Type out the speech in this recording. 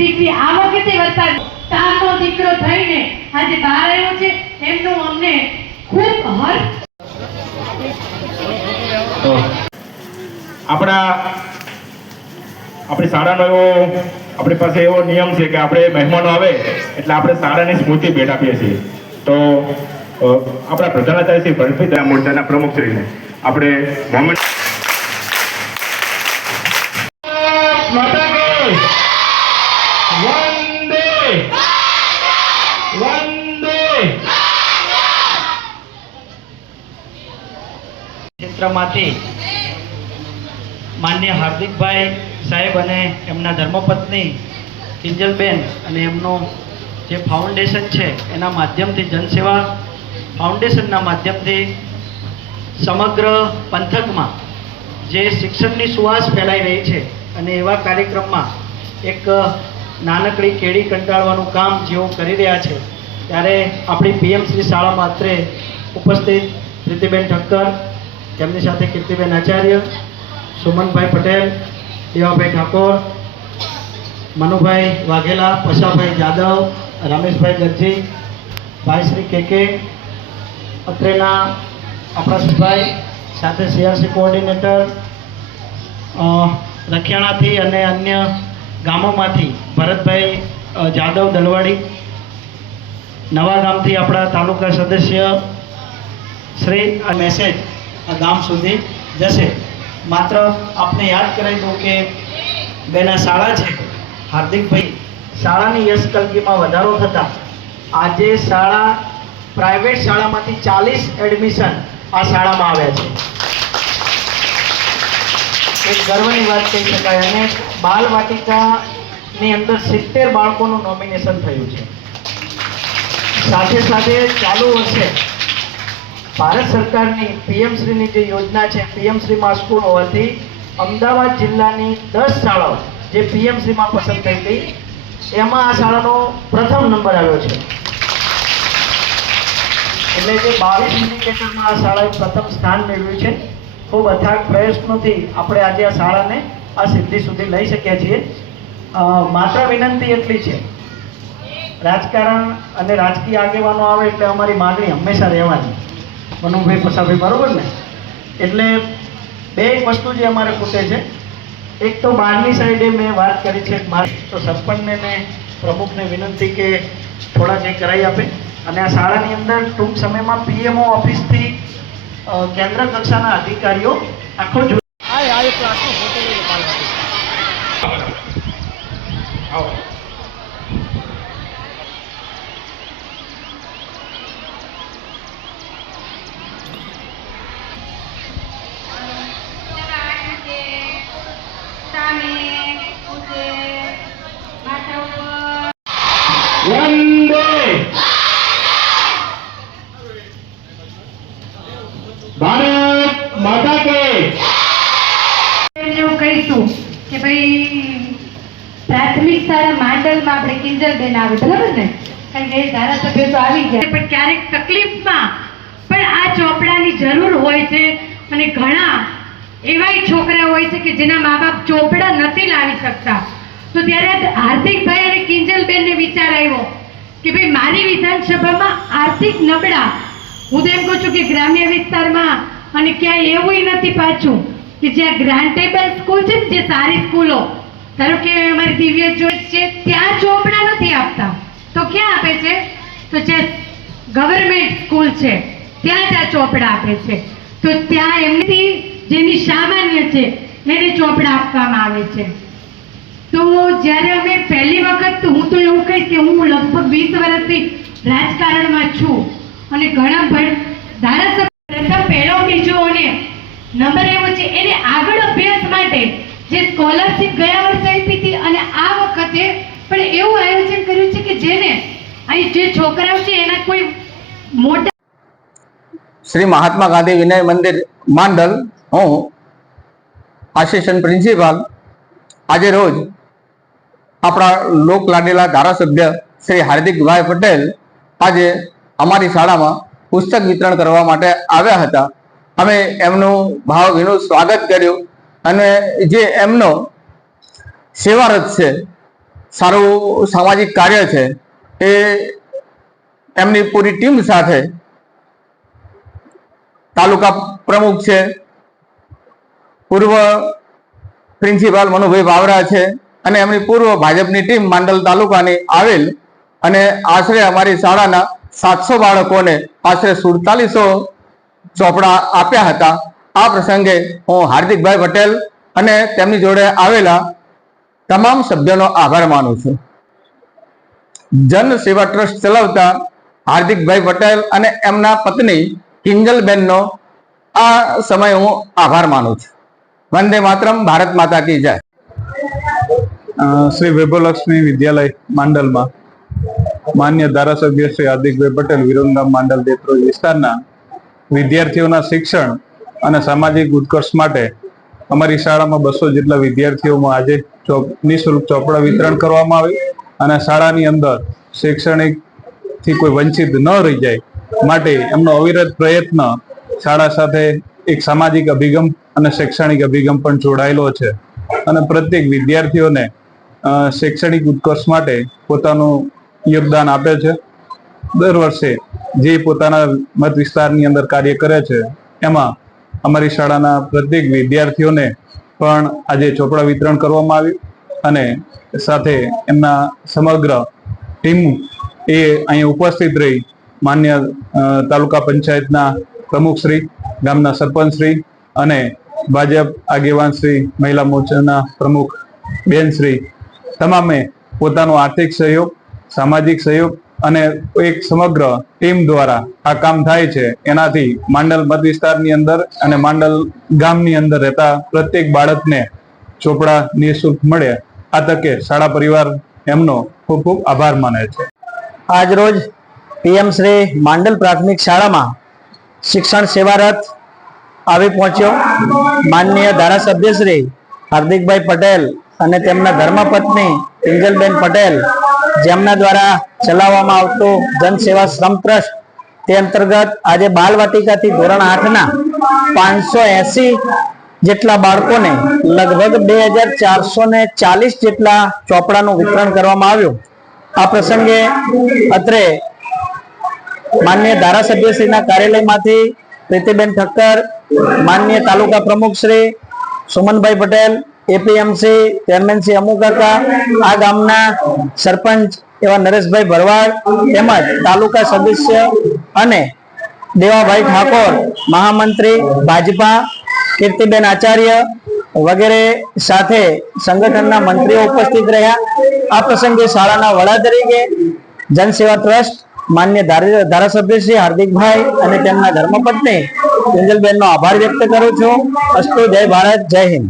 દીકરી આ વખતે વરસાદ તારનો દીકરો થઈને આજે બહાર આવ્યો છે એમનું અમને ખૂબ હર્ષ. આપણી શાળાનો એવો આપણી પાસે એવો નિયમ છે કે આપણે મહેમાનો આવે એટલે આપણે શાળાની સ્મૃતિ ભેટ આપીએ છીએ. તો આપણા પ્રધાનાચાર્ય શ્રી ભરતભાઈ મોરચાના પ્રમુખશ્રીને આપણે મોમેન્ટ ક્ષેત્રમાંથી માન્ય હાર્દિકભાઈ સાહેબ અને એમના ધર્મપત્ની કિંજલબેન અને એમનું જે ફાઉન્ડેશન છે એના માધ્યમથી જનસેવા ફાઉન્ડેશનના માધ્યમથી સમગ્ર પંથકમાં જે શિક્ષણની સુવાસ ફેલાઈ રહી છે અને એવા કાર્યક્રમમાં એક નાનકડી કેડી કંટાળવાનું કામ જેઓ કરી રહ્યા છે ત્યારે આપણી પીએમશ્રી શાળામાં અત્રે ઉપસ્થિત પ્રીતિબેન ઠક્કર, તેમની સાથે કીર્તિબેન આચાર્ય, સુમનભાઈ પટેલ, દેવાભાઈ ઠાકોર, મનુભાઈ વાઘેલા, પશાભાઈ જાદવ, રમેશભાઈ ગરજી, ભાઈશ્રી કે અત્રેના આપણા સિપાઈ, સાથે સીઆરસી કોઓર્ડિનેટર, રખિયાણાથી અને અન્ય ગામોમાંથી ભરતભાઈ જાદવ દલવાડી, નવા ગામથી આપણા તાલુકા સદસ્ય શ્રી મેસેજ આ ગામ સુધી જશે. માત્ર આપને યાદ કરાવી દઉં કે બેના શાળા છે હાર્દિકભાઈ, શાળાની યશકલગીમાં વધારો થતાં આજે શાળા પ્રાઇવેટ શાળામાંથી 40 એડમિશન આ શાળામાં આવ્યા છે. એક ગર્વની વાત કહી શકાય. અને બાલ વાટિકાની અંદર 70 બાળકોનું નોમિનેશન થયું છે. સાથે સાથે ચાલુ વર્ષે ભારત સરકારની પીએમશ્રીની જે યોજના છે, પીએમશ્રીમાં સ્કૂલ હોવાથી અમદાવાદ જિલ્લાની 10 શાળાઓ જે પીએમશ્રીમાં પસંદ થઈ હતી એમાં આ શાળાનો પ્રથમ નંબર આવ્યો છે. એટલે જે 22 ઇન્ડિકેટરમાં આ શાળાએ પ્રથમ સ્થાન મેળવ્યું છે. ખૂબ અથાગ પ્રયત્નોથી આપણે આજે આ શાળાને આ સિદ્ધિ સુધી લઈ શક્યા છીએ. માત્ર વિનંતી એટલી છે, રાજકારણ અને રાજકીય આગેવાનો આવે એટલે અમારી માગણી હંમેશા રહેવાની. મનુભાઈ પસાભાઈ બરોબર ને? એટલે બે વસ્તુ જે અમારે ખૂટે છે. એક તો બહારની સાઈડે મેં વાત કરી છે તો સરપંચને ને પ્રમુખને વિનંતી કે થોડા જે કરાવી આપે. અને આ શાળાની અંદર ટૂંક સમયમાં પીએમઓ ઓફિસથી કેન્દ્ર કક્ષાના અધિકારીઓ આખો ભારત માતા કે એવું કહીશું કે ભાઈ પ્રાથમિક શાળા માંડલમાં આપણે કિંજલબેન આવે, બરાબર ને? કારણ કે ધારાસભ્ય તો આવી ગયા પણ ક્યારેક તકલીફમાં પણ આ ચોપડાની જરૂર હોય છે. અને ઘણા એવાય છોકરા હોય છે કે જેના મા બાપ ચોપડા નથી લાવી શકતા. તો ત્યારે હાર્દિકભાઈ અને કિંજલબેનને વિચાર આવ્યો કે ભાઈ મારી વિધાનસભામાં આર્થિક નબળા, હું તો એમ કહું છું કે ગ્રામ્ય વિસ્તારમાં અને ક્યાંય એવું નથી પાછું કે જ્યાં ગ્રાન્ટેબલ સ્કૂલ છે ને, જે સારી સ્કૂલો, ધારો કે અમારી દિવ્ય જ્યોત છે ત્યાં ચોપડા નથી આપતા તો ક્યાં આપે છે? તો જે ગવર્મેન્ટ સ્કૂલ છે ત્યાં જ આ ચોપડા આપે છે. તો ત્યાં એમની જેની સામાન્ય છે એને ચોપડા આપવામાં આવે છે. તો જ્યારે અમે પહેલી વખત, હું તો એવું કહીશ કે હું લગભગ 20 વર્ષથી રાજકારણમાં છું અને ઘણા ધારાસભ્ય પ્રથમ પહેલો બીજો અને નંબર એવો છે એને આગળ અભ્યાસ માટે જે સ્કોલરશિપ ગયા વર્ષે આપી હતી અને આ વખતે પણ એવું આયોજન કર્યું છે કે જેને અહીં જે છોકરાઓ છે એના કોઈ મોટા શ્રી મહાત્મા ગાંધી વિનય મંદિર માંડલ, હું આસિસ્ટન્ટ પ્રિન્સિપાલ. આજે રોજ આપણા લોક લાડેલા ધારાસભ્ય શ્રી હાર્દિકભાઈ પટેલ આજે અમારી શાળામાં પુસ્તક વિતરણ કરવા માટે આવ્યા હતા. અમે એમનું ભાવભીનું સ્વાગત કર્યું અને જે એમનો સેવારત છે, સારું સામાજિક કાર્ય છે એ એમની પૂરી ટીમ સાથે તાલુકા પ્રમુખ છે, પૂર્વ પ્રિન્સિપાલ મનુભાઈ વાવરા છે અને એમની પૂર્વ ભાજપની ટીમ માંડલ તાલુકાની આવેલ અને આશરે અમારી શાળાના 700 બાળકોને આશરે 4700 ચોપડા આપ્યા હતા. આ પ્રસંગે હું હાર્દિકભાઈ પટેલ અને તેમની જોડે આવેલા તમામ સભ્યોનો આભાર માનું છું. જન સેવા ટ્રસ્ટ ચલાવતા હાર્દિકભાઈ પટેલ અને એમના પત્ની કિંજલબેનનો આ સમય હું આભાર માનું છું. વંદે માતરમ, ભારત માતા કી જય. શ્રી વૈભવલક્ષ્મી વિદ્યાલય માંડલમાં માન્ય ધારાસભ્ય શ્રી હાર્દિકભાઈ પટેલ વિરમગામ માંડલ દેત્રોજ વિસ્તારના વિદ્યાર્થીઓના શિક્ષણ અને સામાજિક ઉત્કર્ષ માટે અમારી શાળામાં 200 જેટલા વિદ્યાર્થીઓમાં આજે નિઃશુલ્ક ચોપડા વિતરણ કરવામાં આવ્યું અને શાળાની અંદર શૈક્ષણિકથી કોઈ વંચિત ન રહી જાય માટે એમનો અવિરત પ્રયત્ન શાળા સાથે એક સામાજિક અભિગમ અને શૈક્ષણિક અભિગમ પણ જોડાયેલો છે અને પ્રત્યેક વિદ્યાર્થીઓને શૈક્ષણિક ઉત્કર્ષ માટે પોતાનું યોગદાન આપે છે. દર વર્ષે જે પોતાના મત વિસ્તારની અંદર કાર્ય કરે છે એમાં અમારી શાળાના પ્રત્યેક વિદ્યાર્થીઓને પણ આજે ચોપડા વિતરણ કરવામાં આવ્યું અને સાથે એમના સમગ્ર ટીમ એ અહીં ઉપસ્થિત રહી માન્ય તાલુકા પંચાયતના પ્રમુખશ્રી, ગામના સરપંચશ્રી અને ભાજપ આગેવાન શ્રી, મહિલા મોરચાના પ્રમુખ બેનશ્રી તમામે પોતાનો આર્થિક સહયોગ, સામાજિક સહયોગ અને એક સમગ્ર ટીમ દ્વારા આ કામ થાય છે. એનાથી માંડલ મત વિસ્તારની અંદર અને માંડલ ગામની અંદર રહેતા પ્રત્યેક બાળકને ચોપડા નિઃશુલ્ક મળે. આ તકે શાળા પરિવાર એમનો ખૂબ ખૂબ આભાર માને છે. આજ રોજ પીએમ શ્રી માંડલ પ્રાથમિક શાળામાં શિક્ષણ સેવારત આવી પહોંચ્યો. માનનીય ધારાસભ્ય શ્રી હાર્દિકભાઈ પટેલ અને તેમના ધર્મપત્ની કિંજલબેન પટેલ જેમના દ્વારા ચલાવવામાં આવતો જનસેવા શ્રમ ટ્રસ્ટ તે અંતર્ગત આજે બાલવાટિકાથી ધોરણ 8ના 580 જેટલા બાળકોને લગભગ 2440 જેટલા ચોપડાનું વિતરણ કરવામાં આવ્યું. આ પ્રસંગે અત્રે માન્ય ધારાસભ્યશ્રીના કાર્યાલયમાંથી પ્રીતિબેન ઠક્કર, માન્ય તાલુકા પ્રમુખ શ્રી સુમનભાઈ પટેલ, એપીએમસી ચેરમેન શ્રી અમુકાકા, આ ગામના સરપંચ એવા નરેશભાઈ ભરવાડ તેમજ તાલુકા સદસ્ય અને દેવાભાઈ ઠાકોર, મહામંત્રી ભાજપા કીર્તિબેન આચાર્ય વગેરે સાથે સંગઠનના મંત્રીઓ ઉપસ્થિત રહ્યા. આ પ્રસંગે શાળાના વડા તરીકે જનસેવા ટ્રસ્ટ માન્ય ધારાસભ્ય શ્રી હાર્દિકભાઈ અને તેમના ધર્મપત્ની કિંજલબેનનો આભાર વ્યક્ત કરું છું. અસ્તુ, જય ભારત, જય હિન્દ.